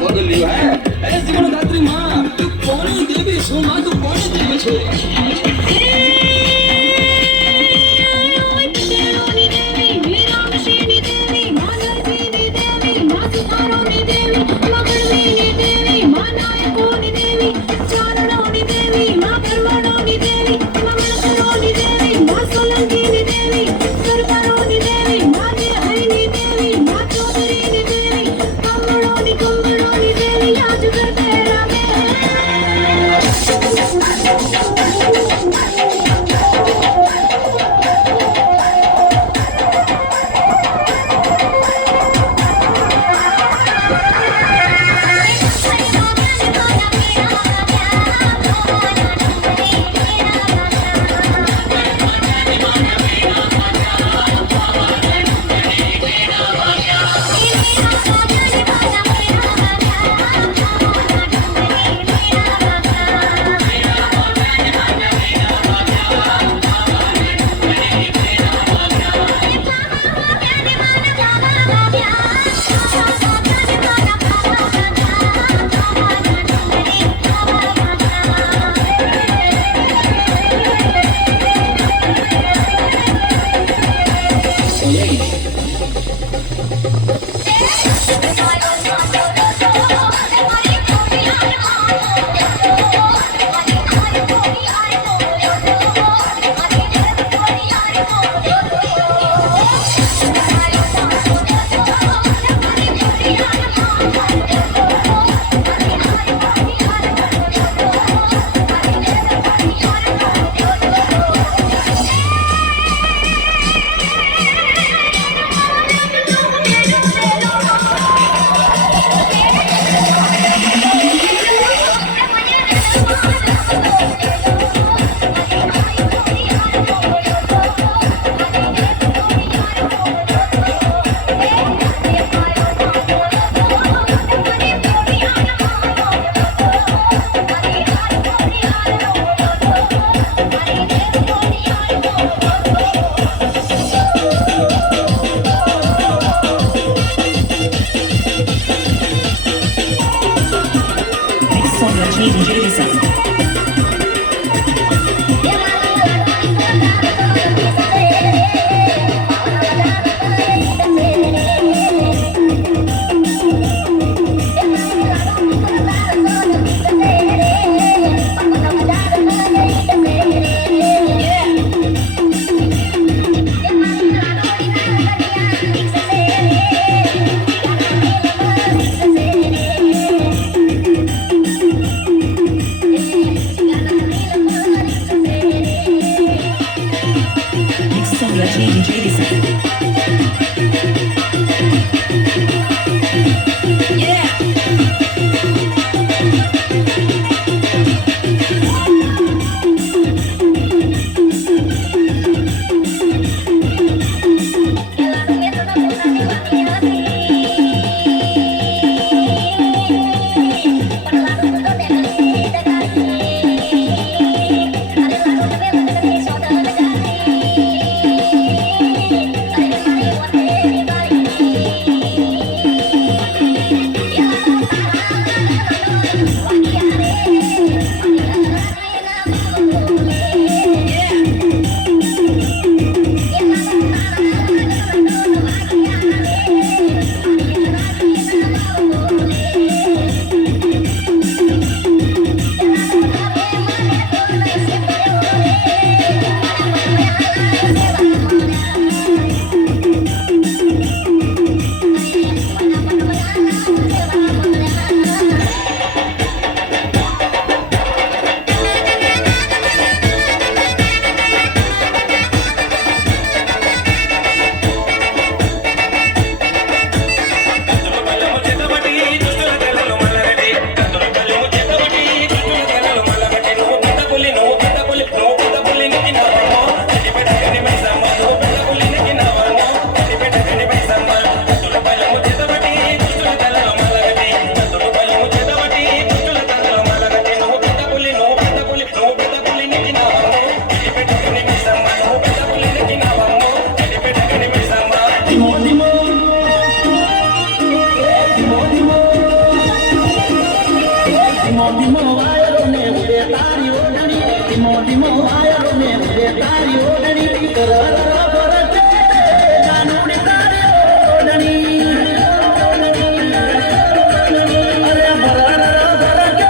બોગલ્યું હે એ જીવનદાત્રી માં તું કોની દેવી છું માં તું કોની દેવી છે ધીમો વાયરો ને ઉડે તારી ઓઢણી ધીમો ધીમો વાયરો ને ઉડે તારી ઓઢણી ભરતે જાનુડી તારી ઓઢણી અરે ભરતે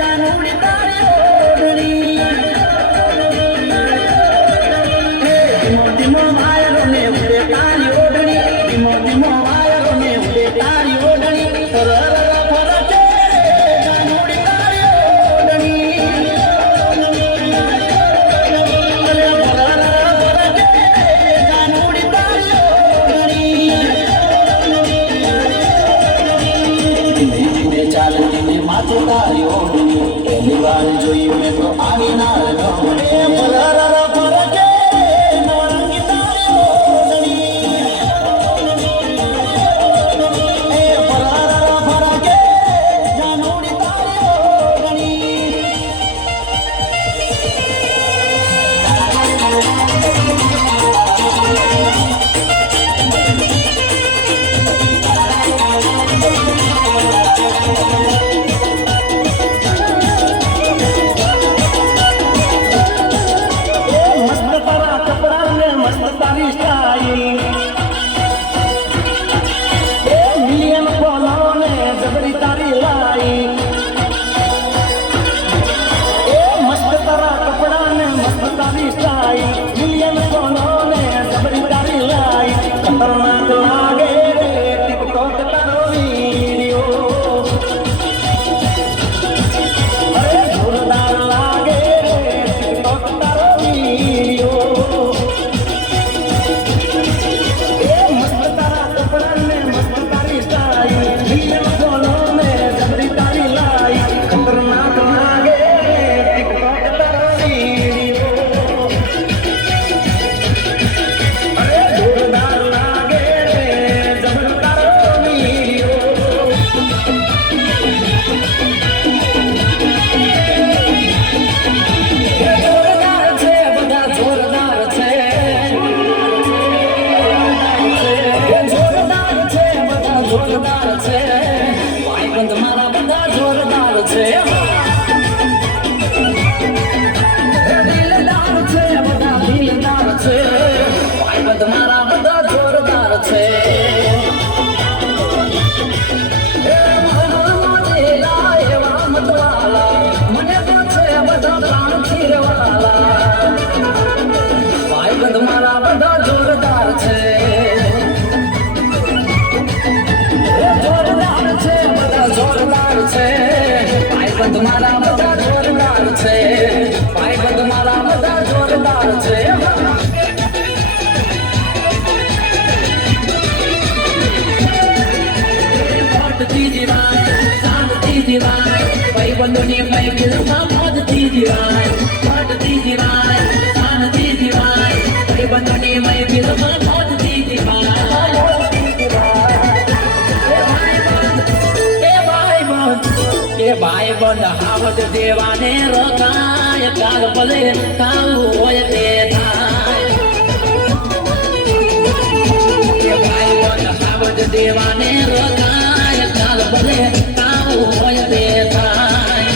જાનુડી તારી ઓઢણી ધીમો ધીમો વાયરો ને ઉડે તારી ઓઢણી ધીમો ધીમો વાયરો ને ઉડે તારી ઓઢણી તારી ઓઢણી પહેલી વાર જોઈ મેં તો આવી ના તારી સ્ટાઈલ મિલિયન ફોલો ને જબરી તારી લાઈ મસ્ત તારા કપડા ને મસ્ત તારી સ્ટાઈલ મિલિયન ફોલો ને જબરી તારી લાઈ ખતરનાક લાગે રે ટિકટોક તારો વિડિયો અરે જોરદાર લાગે રે ટિકટોક તારો વિડિયો જોરદાર છે ભાઈબંધ મારા બધા જોરદાર છે દિલદાર છે બધા દિલદાર છે ભાઈબંધ મારા બધા જોરદાર છે એવા મતવાલા મને તો છે બધા પ્રાણ ખીરવાલા ભાઈબંધ મારા બધા જોરદાર છે જોરદાર છે ભાઈબંધ મારા બધા જોરદાર છે ભાઈબંધ મારા બધા જોરદાર છે ભાઈબંધોની મહેફિલમાં મોજથી જીવાય મોજથી જીવાય શાનથી જીવાય ભાઈબંધોની મહેફિલમાં મોજથી જીવાય એ ભાઈબંધ હાવજ દેવાને રકાય કાલ ભલે કાવું હોય તે થાય એ ભાઈબંધ હાવજ દેવાને રકાય કાલ ભલે કાવું હોય તે થાય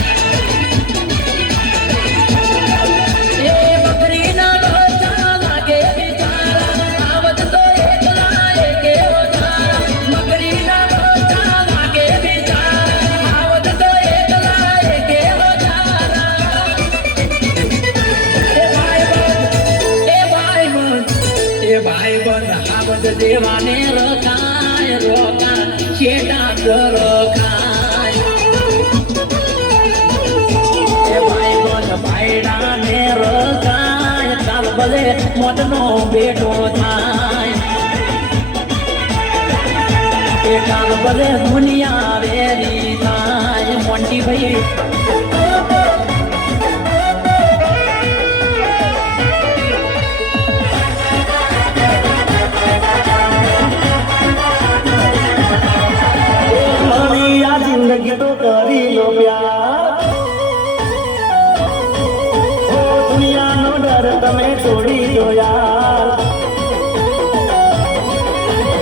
એ બકરીના લોચા લાગે બિચારા હાવજ તો એકલા એકે ઓછા બકરીના લોચા લાગે ભાઈબંધ હાવજ દેવાને રખાય રોકા શેટા રખાય એ ભાઈબંધ ભાઈડાને રખાય કાલ ભલે મોતનો બેટો થાય એ કાલ ભલે દુનિયા વેરી થાય મોટી ભાઈ जिंदगी तो करी लो प्यार ओ दुनिया नो डर तमे छोड़ी दो यार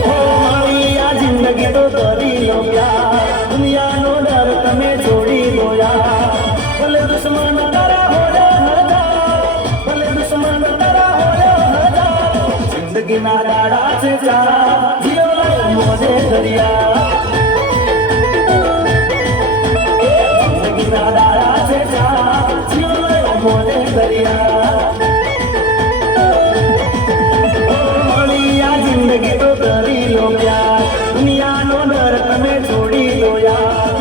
ओ मारी आ जिंदगी तो करी लो प्यार दुनिया नो डर तमे छोड़ी दो यार ભલે દુશ્મન તારા હોય હજાર, ભલે દુશ્મન તારા હોય હજાર, જિંદગીના દાડા છે ચાર, જીઓ મોજે દરિયા. જિંદગીના દાડા છે ચાર, જીઓ મોજે દરિયા. જિંદગી તો કરી લો પ્યાર, દુનિયાનો ડર તમે છોડી લો યાર.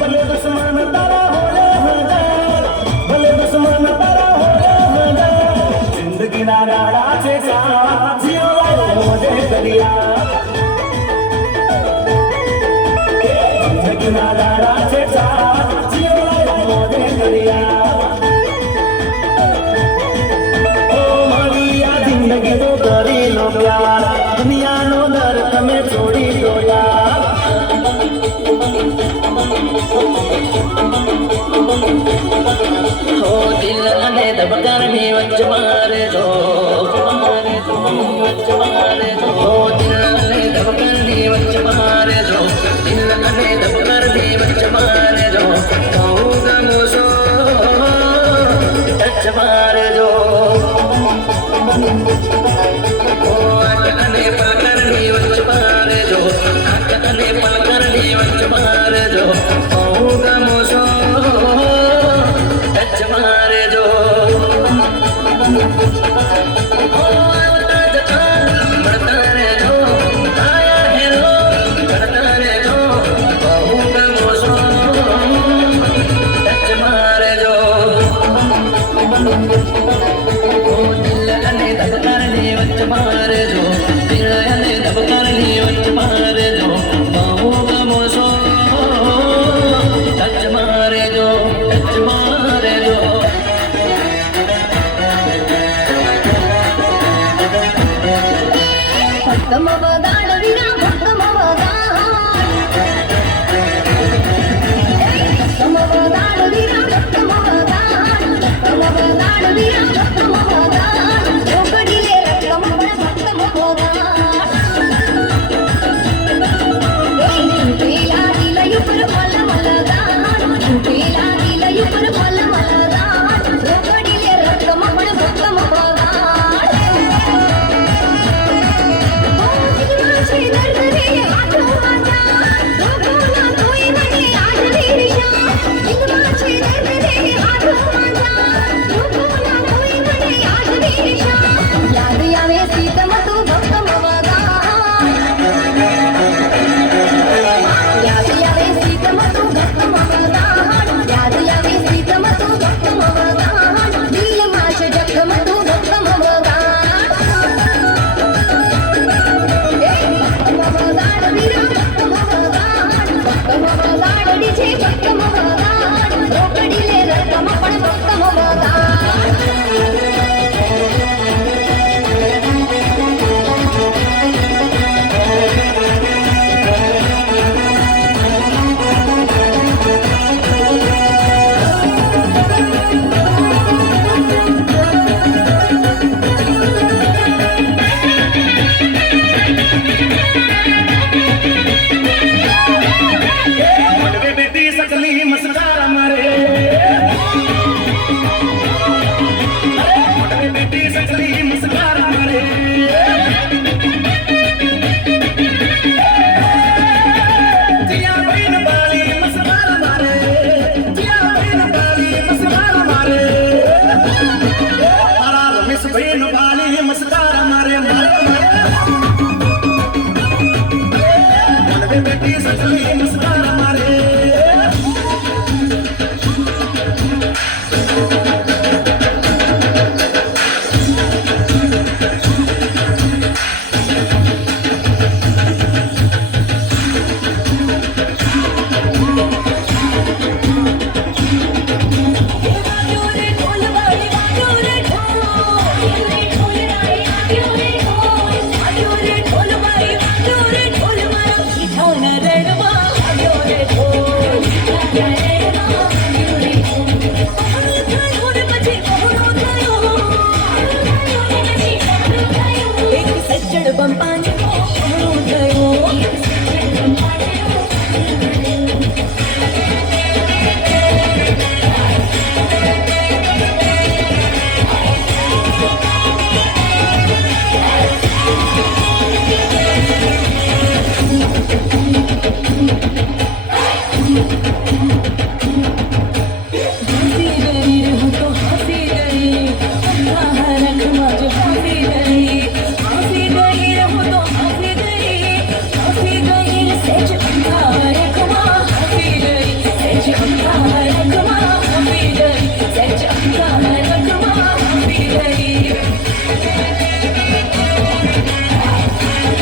ભલે દુશ્મન તારા હોય હજાર, ભલે દુશ્મન તારા હોય હજાર, જિંદગીના દાડા છે ચાર, જીઓ મોજે દરિયા. જિંદગીના દાડા છે ચાર, જીઓ મોજે દરિયા. ઓ મારી આ જિંદગી તો કરી લો પ્યાર, દુનિયાનો ડર તમે છોડી દો યાર. ઓ દિલ અને ધબકારની વચ્ચે મારે જો, ઓ દિલ અને ધબકારની વચ્ચે મારે જો, દિલ અને ધબકારની વચ્ચે મારે જો, કહું ગમું છો ટચ મારે જો. ઓ આંખ અને પલકરની વચ્ચે મારે જો, આંખ અને પલકરની વચ્ચે મારે જો, કહું ગમું છો ટચ મારે જો. ઓ આવતા જતા મળતા રહેજો, આયા હેલો કરતા રહેજો, કહું ગમું છો ટચ મારે જો. ઓ દિલ અને ધબકારની વચ્ચે મારે જો, દિલ અને ધબકારની વચ્ચે મારે જો, કહું ગમું છો ટચ મારે જો, ટચ મારે જો. ભક્તમ વદાડ વિના ભક્તમ વદાડ, ભક્તમ વદાડ વિના ભક્તમ વદાડ, ભક્તમ વદાડ વિના ભક્તમ વદાડ, ચોકડી લે રકમ પણ ભક્તમ વદાડ. છૂટેલા દિલ ઉપર મલ મલદાડ, છૂટેલા દિલ ઉપર મલ મલદાડ, ચોકડી લે રકમ પણ ભક્તમ વદાડ. છે દર્દ રે આઠો વાજા, લોકોના કોઈ મને યાદ નહીં રિશા. દિલમાં છે દર્દ રે આઠો વાજા, લોકોના કોઈ મને યાદ નહીં રિશા. યાદ આવે સીતમ તું ભક્તમ વદાડ, યાદ આવે સીતમ તું ભક્તમ વદાડ, યાદ આવે સીતમ તું ભક્તમ વદાડ, દિલમાં છે જખમ તું ભક્તમ વદાડ. ભક્તમ વદાડ, રોકડી લે રકમ પણ ભક્તમ વદાડ. મળવે બેટી સકલી મસ્કાર મારે, મળવે બેટી સકલી મસ્કાર મારે. જીયા બહેન બાળી મસ્કાર મારે, જીયા બહેન બાળી મસ્કાર મારે, મારા રમેશ બહેન બાળી મસ્કાર મારે. મળવે બેટી સકલી મસ્કાર મારે. Yeah.